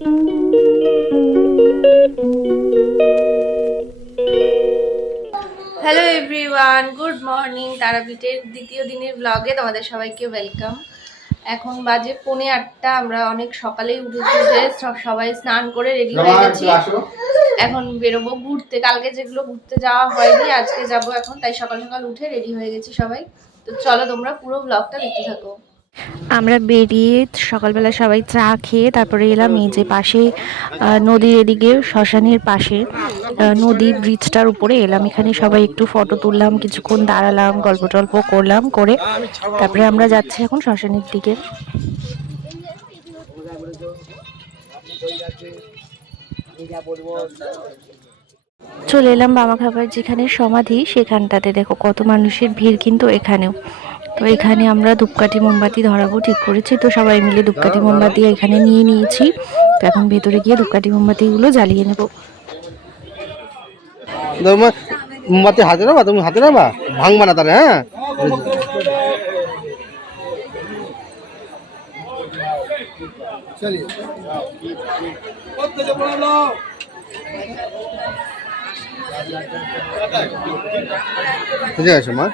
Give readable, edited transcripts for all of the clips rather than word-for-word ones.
Hello everyone, good morning. তারাপীঠের দ্বিতীয় দিনের ব্লগে তোমাদের সবাইকে ওয়েলকাম। এখন বাজে 8:45। আমরা অনেক সকালেই উঠেছি, সবাই স্নান করে রেডি হয়ে গেছি। এখন বেরোবো ঘুরতে। কালকে যেগুলো ঘুরতে যাওয়া হয়নি আজকে যাব এখন, তাই সকাল সকাল উঠে রেডি হয়ে গেছি সবাই। তো চলো তোমরা পুরো ব্লগটা দেখতে থাকো। আমরা বেরিয়ে সকালবেলা সবাই চা খেয়ে তারপরে এলাম এই যে পাশে নদীর এদিকে শ্মশানের পাশে নদী ব্রিজটার উপরে এলাম। এখানে সবাই একটু ফটো তুললাম, কিছুক্ষণ দাঁড়ালাম, গল্প টল্প করলাম, করে তারপরে আমরা যাচ্ছি এখন শ্মশানের দিকে। চলে এলাম বামাখ্যাপার যেখানে সমাধি, সেখানটাতে দেখো কত মানুষের ভিড় কিন্তু এখানেও। তো এখানে আমরা ধূপকাঠি মোমবাতি ধরাবো ঠিক করেছি, তো সবাই মিলে ধূপকাঠি মোমবাতি এখানে নিয়ে নিয়েছি। তো এখন ভেতরে গিয়ে ধূপকাঠি মোমবাতিগুলো জ্বালিয়ে নেব। মোমবাতি হাতে নেবা, তুমি হাতে নেবা, ভাঙবা না তাহলে। হ্যাঁ, ঠিক আছে মা।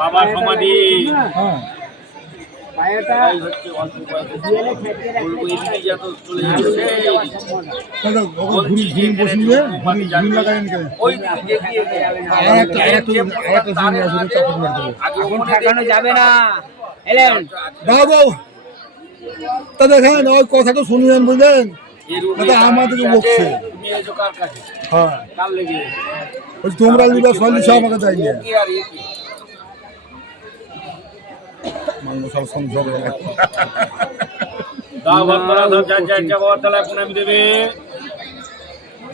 বাবার সমাধি যাবে না। তা দেখেন ওই কথাটা শুনলেন, বুঝলেন, আমাদেরকে বকছে। হ্যাঁ, তোমরা সল্লিশ আমাকে যাইনি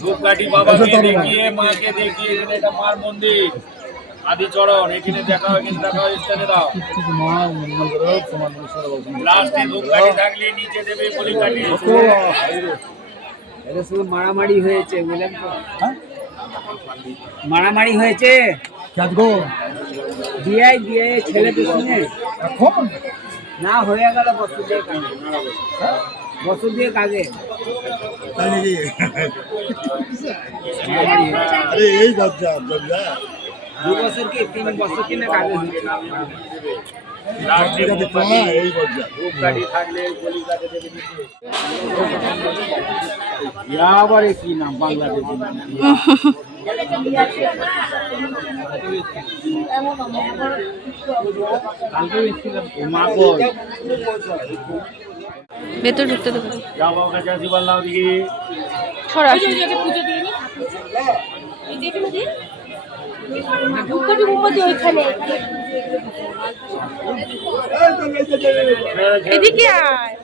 ধূপকাঠি বাবাকে দেখিয়ে, মাকে দেখিয়ে, এটা মার মন্দির আদিচরণ। এখানে দেখা হয়, কিন্তু দেখা হয় স্থানে দাও। লাস্টে ধূপকাঠি থাকলে নিচে দেবে বলিকাঠি। এটা শুধু মারামারি হয়েছে, বুঝলেন তো? মারামারি হয়েছে দিয়ে ছেলে পেছনে এখন না হয়ে গেল বছর দিয়ে কাজে, বছর দিয়ে কাজে। এই দরজা 2 বছর কি 3 বছর কিনে কাজে হচ্ছে। এই দরজা ধূপকাঠি থাকলে বলিকাঠি দেবে নিচে। আবার কি নাম বাংলাদেশি ভেতর ঢুকতে দেবো। এদিকে আয়।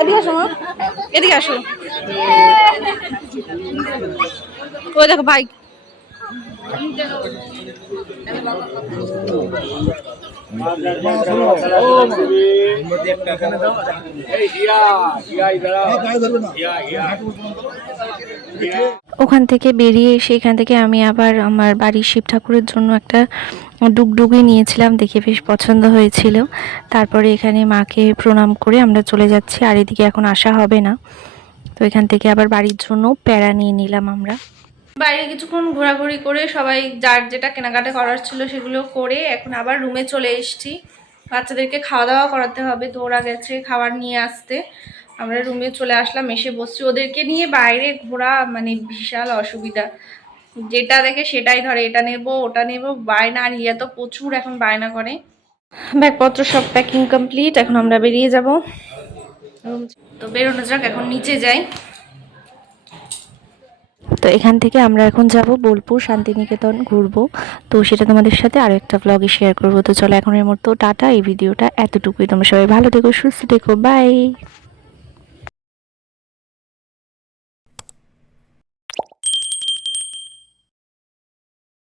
এদিকে আসো মা, এদিকে আসো। ওই দেখো ভাই। ওখান থেকে বেরিয়ে এসে এখান থেকে আমি আবার আমার বাড়ির শিব ঠাকুরের জন্য একটা ডুগডুগি নিয়েছিলাম, দেখে বেশ পছন্দ হয়েছিল। তারপরে এখানে মাকে প্রণাম করে আমরা চলে যাচ্ছি, আর এদিকে এখন আসা হবে না। তো এখান থেকে আবার বাড়ির জন্য প্যারা নিয়ে নিলাম আমরা। বাইরে কিছুক্ষণ ঘোরাঘুরি করে সবাই যার যেটা কেনাকাটা করার ছিল সেগুলো করে এখন আবার রুমে চলে এসেছি। বাচ্চাদেরকে খাওয়া দাওয়া করাতে হবে, তো ওরা গেছে খাবার নিয়ে আসতে। আমরা রুমে চলে আসলাম, এসে বসছি। ওদেরকে নিয়ে বাইরে ঘোরা মানে বিশাল অসুবিধা, যেটা দেখে সেটাই ধরে, এটা নেব ওটা নেব, বায়না। আর ইয়া তো প্রচুর এখন বায়না করে। ব্যাগপত্র সব প্যাকিং কমপ্লিট, এখন আমরা বেরিয়ে যাব। তো বেরোনো যাক, এখন নিচে যাই। তো এখান থেকে আমরা এখন যাব বোলপুর শান্তিনিকেতন ঘুরবো, তো সেটা তোমাদের সাথে আরও একটা ব্লগে শেয়ার করবো। তো চলো এখনের মতো টাটা, এই ভিডিওটা এতটুকুই। তোমরা সবাই ভালো থেকো, সুস্থ থেকো, বাই।